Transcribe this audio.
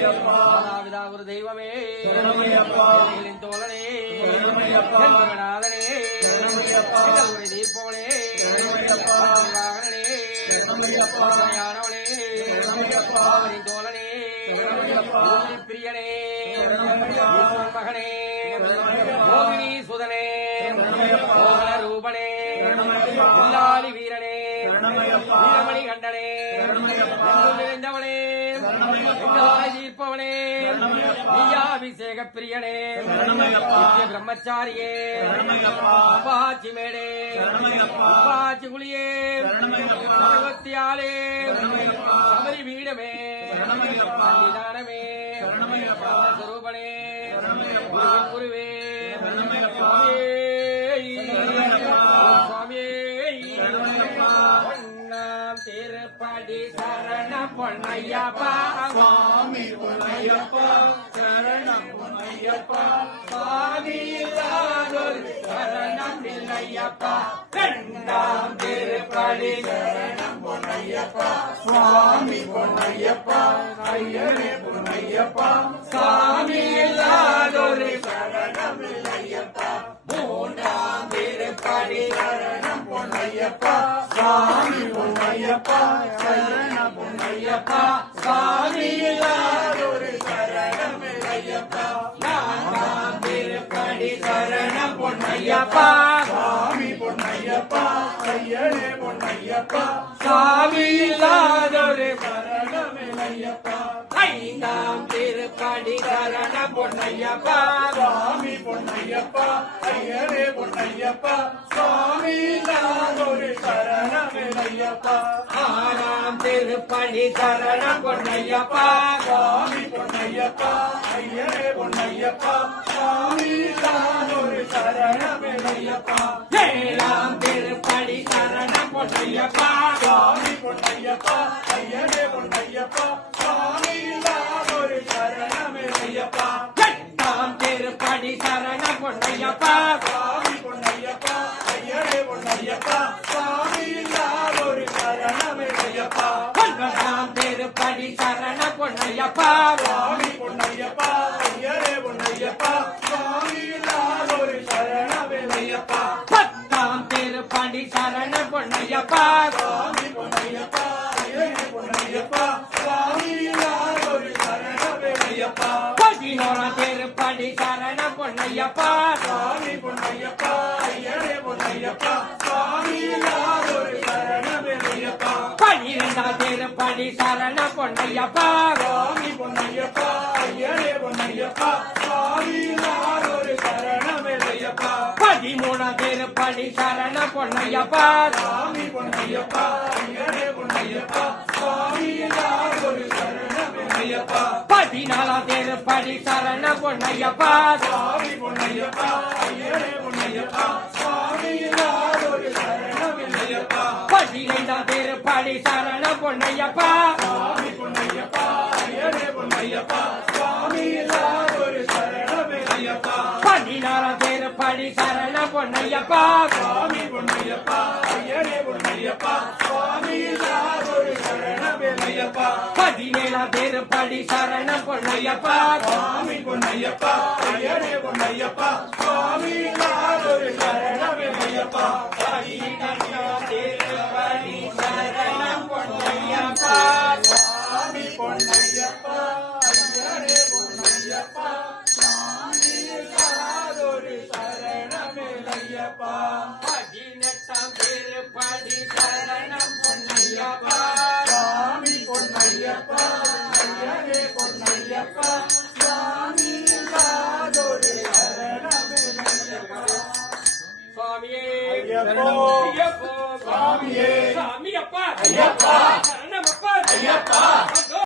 மாதாவிதா ஒரு தெய்வமே தோழனே நாதனே தீர்ப்பவனே வாகனனே தோழனே பிரியனே மகனே யோகினி சுதனே ரூபனே புல்லாலி வீரனே வீரமணி கண்டனே நிறைந்தவனே தீர்ப்பவனே நீயாபிஷேக பிரியனே பிரம்மச்சாரியே பாச்சி மேடே பாச்சி குளியே பகவத்தியாலே சபரி வீடமே நிதானமே சுரூபனே குருவே திருப்படி சரண பொன்னையப்பா சுவாமி பொன்னையப்பா சரணம் பொன்னையப்பா சுவாமி இல்லாதொரு சரணம் இல்லையப்பா இரண்டாம் திருப்படி சரணம் பொன்னையப்பா சுவாமி பொன்னையப்பா ஐயனே பொன்னையப்பா சுவாமி இல்லாதொரு சரணம் இல்லையப்பா மூன்றாம் திருப்படி சரணம் பொன்னையப்பா சுவாமி பொன்னையப்பா சரணம் பொன்னையப்பா சுவாமி இல்லாதொரு சரணம் இல்லையப்பா நான்காம் திருப்படி சரணம் பொன்னையப்பா சுவாமி பொன்னையப்பா ஐயனே பொன்னையப்பா சுவாமி இல்லாதொரு சரணம் இல்லையப்பா ஐந்தாம் திருப்படி சரணம் பொன்னையப்பா சுவாமி பொன்னையப்பா ஐயனே பொன்னையப்பா சுவாமி இல்லாதொரு சரணம் இல்லையப்பா ஆறாம் திருப்படி சரணம் பொன்னையப்பா சுவாமி பொன்னையப்பா ஐயனே பொன்னையப்பா சுவாமி இல்லாதொரு சரணம் இல்லையப்பா ஏழாம் திருப்படி சரணம் பொன்னையப்பா சுவாமி பொன்னையப்பா ஐயனே பொன்னையப்பா சுவாமி இல்லாதொரு சரணம் இல்லையப்பா எட்டாம் திருப்படி சரணம் பொன்னையப்பா சுவாமி பொன்னையப்பா ஐயனே பொன்னையப்பா சுவாமி இல்லாதொரு சரணம் இல்லையப்பா ஒன்பதாம் திருப்படி சரணம் பொன்னையப்பா சுவாமி பொன்னையப்பா ஐயனே பொன்னையப்பா சுவாமி இல்லாதொரு சரணம் இல்லையப்பா பத்தாம் திருப்படி சரணம் பொன்னையப்பா சுவாமி பொன்னையப்பா ஐயனே பொன்னையப்பா சுவாமி இல்லாதொரு சரணம் இல்லையப்பா பதினோராம் திருப்படி சரணம் பொன்னையப்பா சுவாமி பொன்னையப்பா ஐயனே பொன்னையப்பா சுவாமி இல்லாதொரு சரணம் இல்லையப்பா பன்னிரெண்டாம் திருப்படி சரணம் பொன்னையப்பா சுவாமி பொன்னையப்பா ஐயனே பொன்னையப்பா சுவாமி இல்லாதொரு சரணம் இல்லையப்பா பதிமூணாம் திருப்படி சரணம் பொன்னையப்பா சுவாமி பொன்னையப்பா ஐயனே பொன்னையப்பா சுவாமி இல்லாதொரு சரணம் இல்லையப்பா பதினாலாம் திருப்படி சரணம் பொன்னையப்பா சுவாமி பொன்னையப்பா ஐயனே பொன்னையப்பா சுவாமி இல்லாதொரு சரணம் இல்லையப்பா பதினைந்தாம் திருப்படி சரணம் பொன்னையப்பா சுவாமி பொன்னையப்பா ஐயனே பொன்னையப்பா சுவாமி இல்லாதொரு சரணம் இல்லையப்பா பதினாறாம் திருப்படி சரணம் பொன்னையப்பா சுவாமி பொன்னையப்பா ஐயனே பொன்னையப்பா சுவாமி இல்லாதொரு சரணம் இல்லையப்பா பதினேழாம் திருப்படி சரணம் பொன்னையப்பா சுவாமி பொன்னையப்பா ஐயனே பொன்னையப்பா சுவாமி இல்லாதொரு சரணம் இல்லையப்பா பதினெட்டாம் திருப்படி சரணம் பொன்னையப்பா சுவாமி பொன்னையப்பா ஐயனே பொன்னையப்பா சுவாமி இல்லாதொரு சரணம் இல்லையப்பா பதினெட்டாம் திருப்படி சரணம் பொன்னையப்பா சுவாமி பொன்னையப்பா ஐயனே பொன்னையப்பா சுவாமி இல்லாதொரு சரணம் இல்லையப்பா சுவாமியே ஐயப்போ சுவாமியே சாமியப்பா ஐயப்பா சரணமப்பா ஐயப்பா